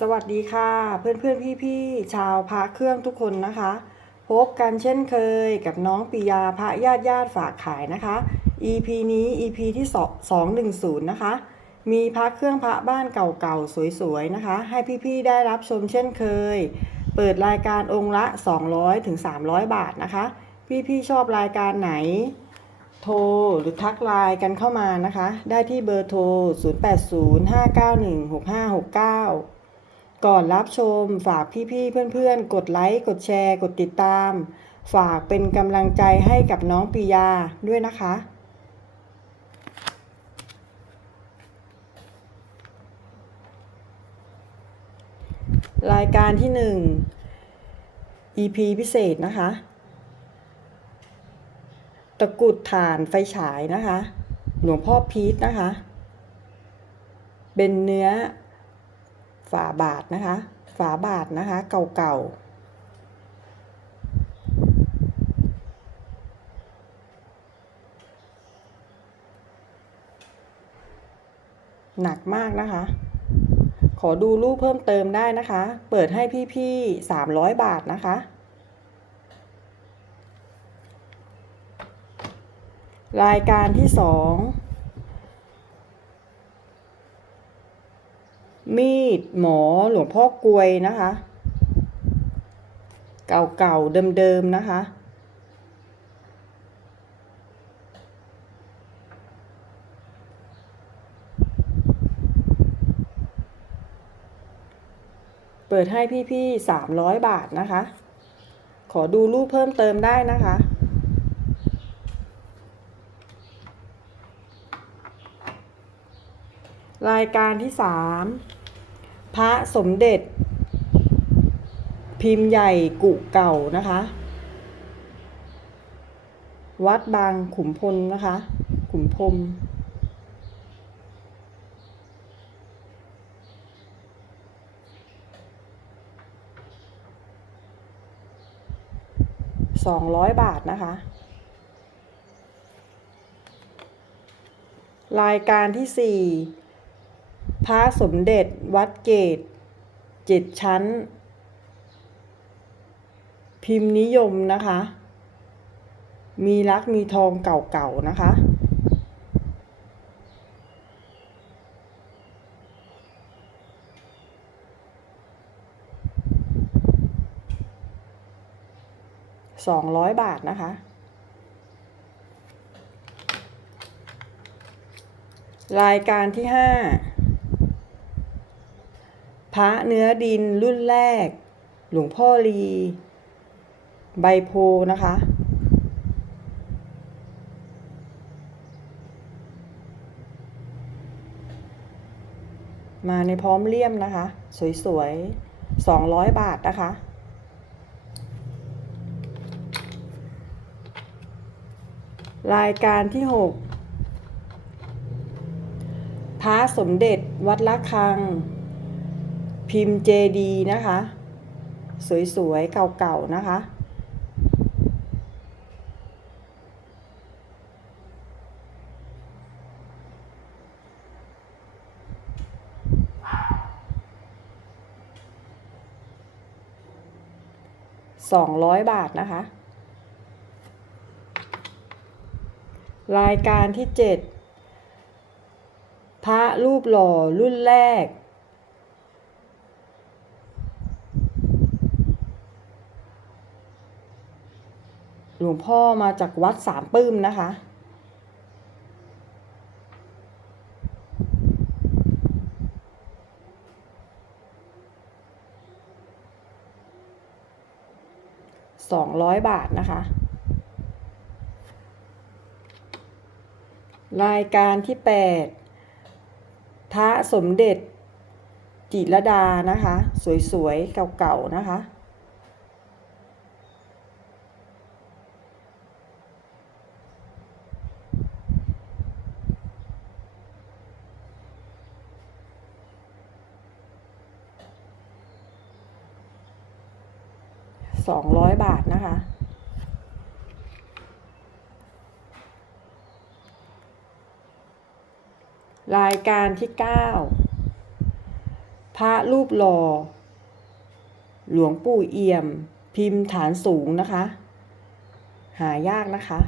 สวัสดีค่ะ เพื่อนเพื่อนพี่พี่ๆชาวพระเครื่องทุกคนนะคะ พบกันเช่นเคยกับน้องปิยาพระญาติญาติฝากขายนะคะ EP นี้ EP ที่210นะคะ มีพระเครื่องพระบ้านเก่าๆ สวยๆ นะคะ ให้พี่ๆ ได้รับชมเช่นเคย เปิดรายการองค์ละ200ถึง300 บาทนะคะ พี่ๆ ชอบรายการไหน โทรหรือทักไลน์กันเข้ามานะคะ ได้ที่เบอร์โทร 0805916569 ก่อนรับชมฝากพี่ๆเพื่อนๆ กดไลค์ กดแชร์ กดติดตาม ฝากเป็นกำลังใจให้กับน้องปิยาด้วยนะคะ รายการที่ 1 EP พิเศษนะคะ ตะกรุดถ่านไฟฉายนะคะ หลวงพ่อพีทนะคะ เป็นเนื้อ ฝาบาทนะคะ ฝาบาทนะคะ เก่าๆ หนักมากนะคะ ขอดูรูปเพิ่มเติมได้นะคะ เปิดให้พี่ๆสามร้อยบาทนะคะรายการที่สอง มีดหมอหลวงพ่อกลวยนะคะ เก่าๆเดิมๆนะคะเปิดให้พี่ๆสามร้อยบาทนะคะ ขอดูรูปเพิ่มเติมได้นะคะ รายการที่สาม พระสมเด็จ พิมพ์ใหญ่กุเก่านะคะ วัดบางขุมพลนะคะ ขุมพรมสองร้อยบาทนะคะ รายการที่สี่ พระสมเด็จวัดเกตเจ็ดชั้น พิมพ์นิยมนะคะ มีรักมีทองเก่าๆนะคะ สองร้อยบาทนะคะรายการที่ห้า พระเนื้อดินรุ่นแรก หลวงพ่อลี ใบโพนะคะ มาในพร้อมเลี่ยมนะคะ สวยๆ200บาทนะคะรายการที่ 6 พระสมเด็จวัดละคัง พิมพ์เจดีนะคะ สวยๆ เก่าๆ นะคะสองร้อยบาทนะคะ รายการที่เจ็ดพระรูปหล่อรุ่นแรก หลวงพ่อมาจากวัดสามปื้มนะคะ สองร้อยบาทนะคะ รายการที่แปดพระสมเด็จจิรดานะคะ สวยๆ เก่าๆ นะคะ สองร้อยบาทนะคะ รายการที่ 9 พระรูปหล่อ หลวงปู่เอี่ยม พิมพ์ฐานสูงนะคะ หายากนะคะ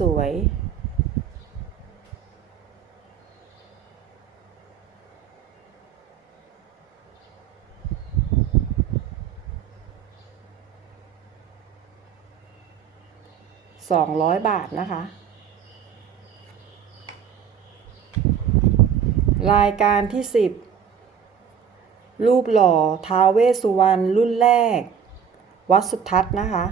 สวยๆสองร้อยบาทนะคะ รายการที่สิบรูปหล่อท้าวเวสสุวรรณรุ่นแรก วัดสุทัศน์นะคะ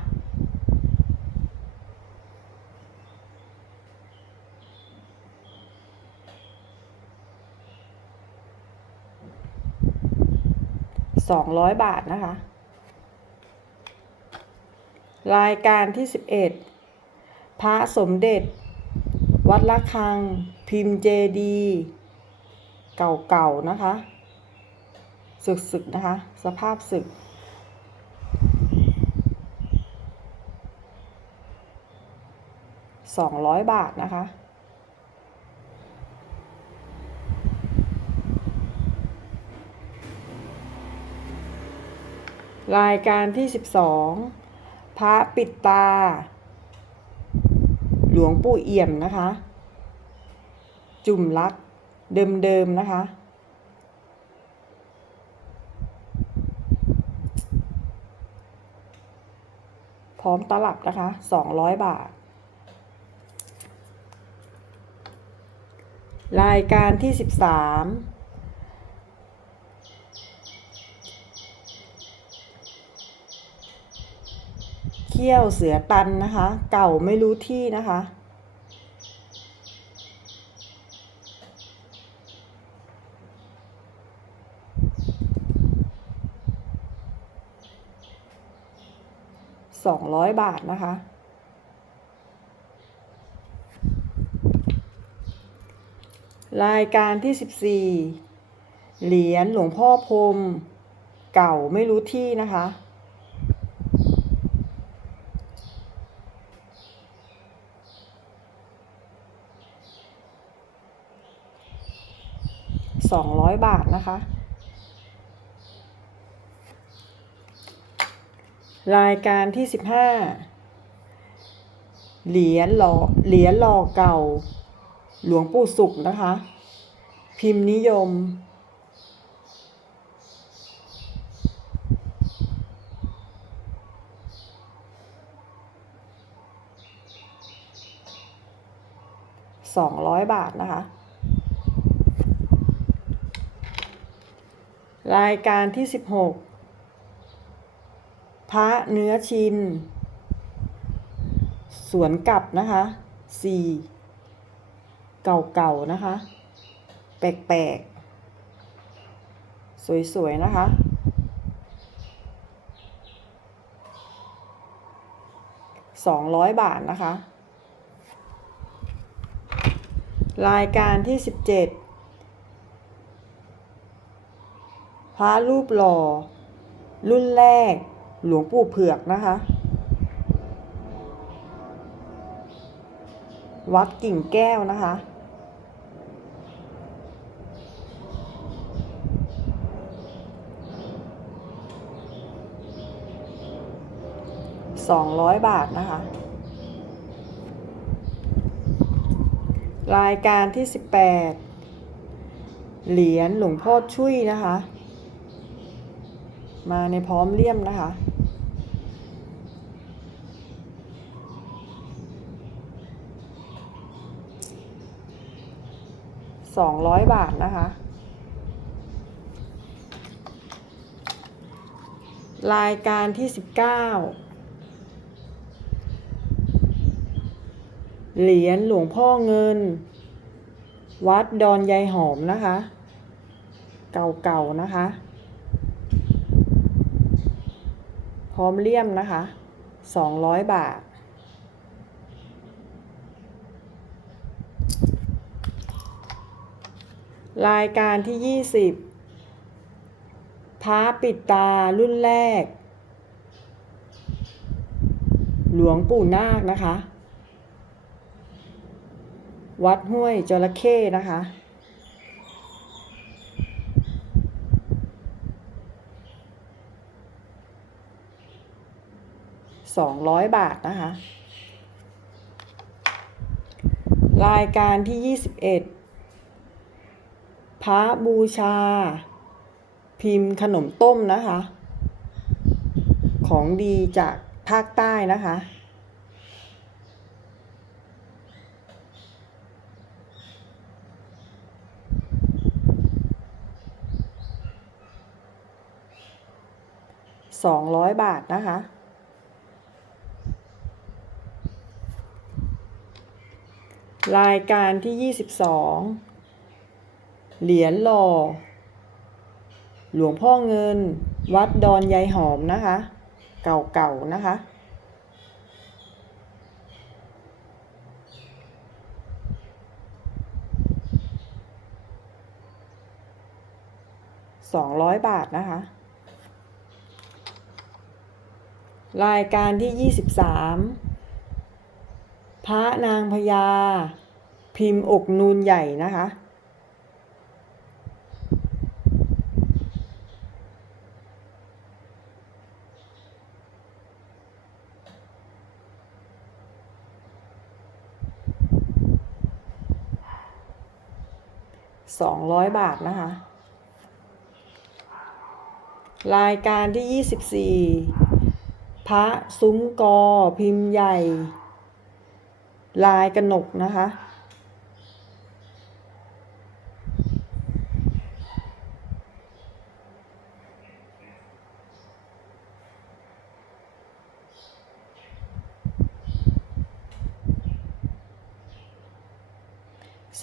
สองร้อยบาทนะคะ รายการที่สิบเอ็ดพระสมเด็จ วัดละคัง พิมพ์เจดี เก่าๆนะคะ สึกๆนะคะ สภาพสึก สองร้อยบาทนะคะ รายการที่สิบสองพระปิดตา หลวงปู่เอี่ยมนะคะ จุ่มลัก เดิมๆนะคะ พร้อมตลับนะคะสองร้อยบาท รายการที่สิบสามเขี้ยวเสือตันนะคะ เก่าไม่รู้ที่นะคะ สองร้อยบาทนะคะ รายการที่สิบสี่เหรียญหลวงพ่อพรมเก่าไม่รู้ที่นะคะสองร้อยบาทนะคะ รายการที่สิบห้าเหรียญหล่อเหรียญหล่อเก่า หลวงปู่สุขนะคะ พิมพ์นิยม สองร้อยบาทนะคะ รายการที่สิบหก พระเนื้อชิน สวนกลับนะคะสี่เก่าๆนะคะ แปลกๆ สวยๆ นะคะสองร้อยบาทนะคะ รายการที่สิบเจ็ดพระรูปหล่อ รุ่นแรก หลวงปู่เผือกนะคะ วัดกิ่งแก้วนะคะ สองร้อยบาทนะคะ รายการที่สิบแปดเหรียญหลวงพ่อชุยนะคะ มาในพร้อมเลี่ยมนะคะ สองร้อยบาทนะคะ รายการที่สิบเก้าเหรียญหลวงพ่อเงิน วัดดอนยายหอมนะคะ เก่าๆนะคะ พร้อมเลี่ยมนะคะสองร้อยบาท รายการที่ 20พระปิดตารุ่นแรก หลวงปู่นาคนะคะ วัดห้วยจระเข้นะคะ สองร้อยบาทนะคะ รายการที่ยี่สิบเอ็ด พระบูชา พิมพ์ขนมต้มนะคะ ของดีจากภาคใต้นะคะ สองร้อยบาทนะคะรายการที่ยี่สิบสอง เหรียญหล่อ หลวงพ่อเงิน วัดดอนยายหอมนะคะ เก่าๆนะคะ สองร้อยบาทนะคะ รายการที่ยี่สิบสามพระนางพญาพิมพ์อกนูนใหญ่นะคะ สองร้อยบาทนะคะ รายการที่ยี่สิบสี่พระซุ้มกอ พิมพ์ใหญ่ ลายกระหนกนะคะ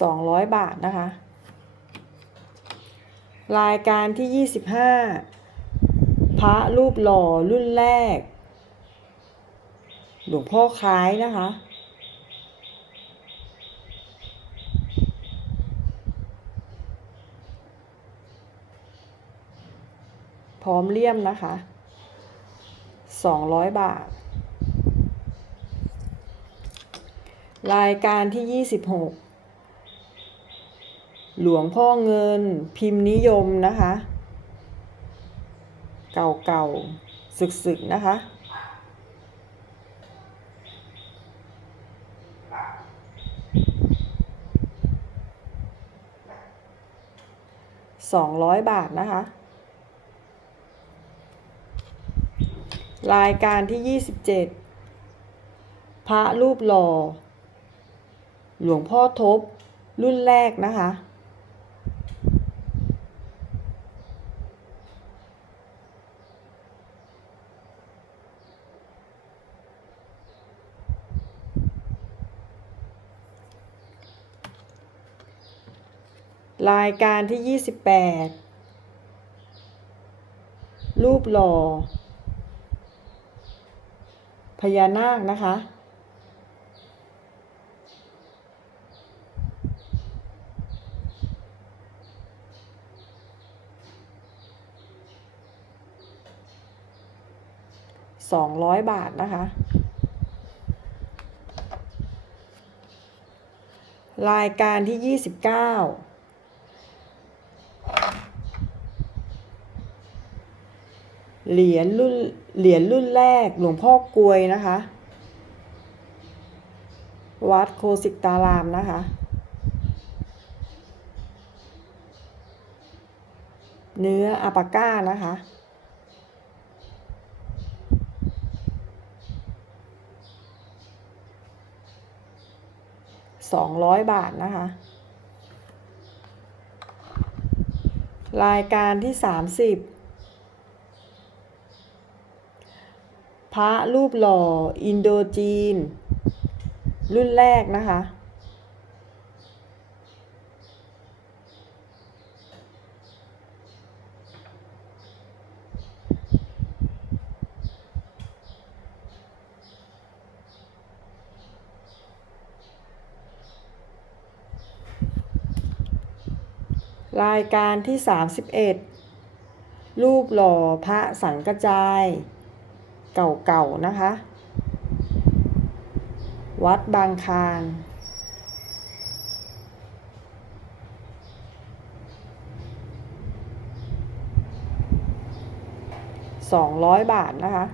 สองร้อยบาทนะคะ รายการที่ยี่สิบห้าพระรูปหล่อรุ่นแรก หลวงพ่อคล้ายนะคะ พร้อมเลี่ยมนะคะสองร้อยบาท รายการที่ยี่สิบ หลวงพ่อเงินพิมพ์นิยมนะคะ เก่าๆสึกๆนะคะ สองร้อยบาทนะคะ รายการที่ยี่สิบเจ็ดพระรูปหล่อ หลวงพ่อทบรุ่นแรกนะคะ รายการที่ยี่สิบแปดรูปหล่อ พญานาคนะคะ สองร้อยบาทนะคะ รายการที่ยี่สิบเก้า เหรียญรุ่นเหรียญรุ่นแรกหลวงพ่อกลวยนะคะ วัดโคสิตารามนะคะ เนื้ออัปาก้านะคะสองร้อยบาทนะคะ รายการที่สามสิบ พระรูปหล่อ อินโดจีน รุ่นแรกนะคะ รายการที่ 31 รูปหล่อพระสังกจาย เก่าๆนะคะ วัดบางคานสองร้อยบาทนะคะ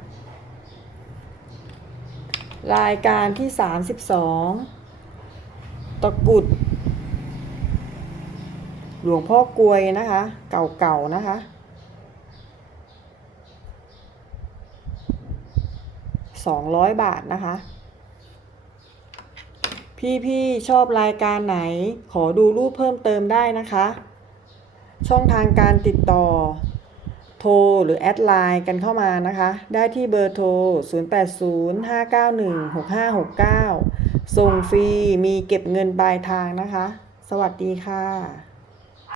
รายการที่32ตะกุด หลวงพ่อกลวยนะคะ เก่าๆนะคะ 200 บาทนะคะ พี่ๆชอบรายการไหน ขอดูรูปเพิ่มเติมได้นะคะ ช่องทางการติดต่อ โทรหรือแอดไลน์กันเข้ามานะคะ ได้ที่เบอร์โทร 0805916569 ส่งฟรีมีเก็บเงินปลายทางนะคะ สวัสดีค่ะ